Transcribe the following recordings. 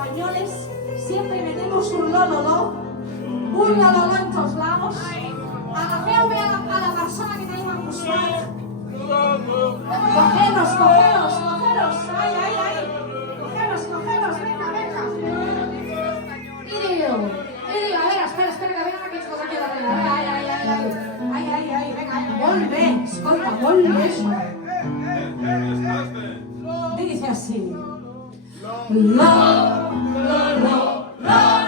españoles siempre metemos un lololó, un lololó en tots lados. Agafeu bé a la persona que teniu al costat. Cogeros, cogeros, cogeros. Ai, ai, ai. Cogeros, cogeros. Venga, venga. I diu, a veure, espera, que venen aquests dos aquí darrere. Ai, ai, ai, ai. Ai, ai, ai, vinga. Molt bé, escolta, molt bé. Dice así. La, la, la, la, la.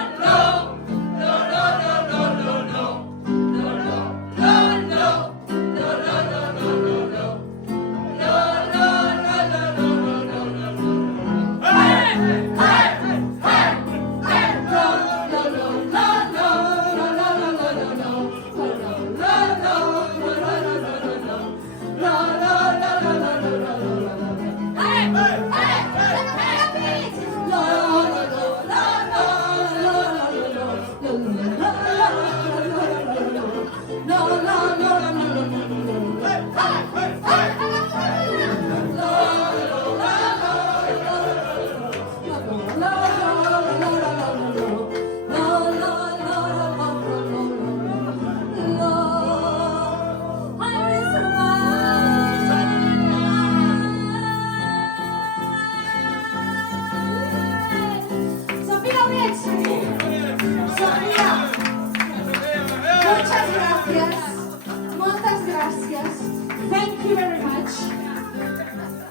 Thank you very much.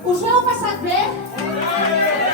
Us ho heu passat bé?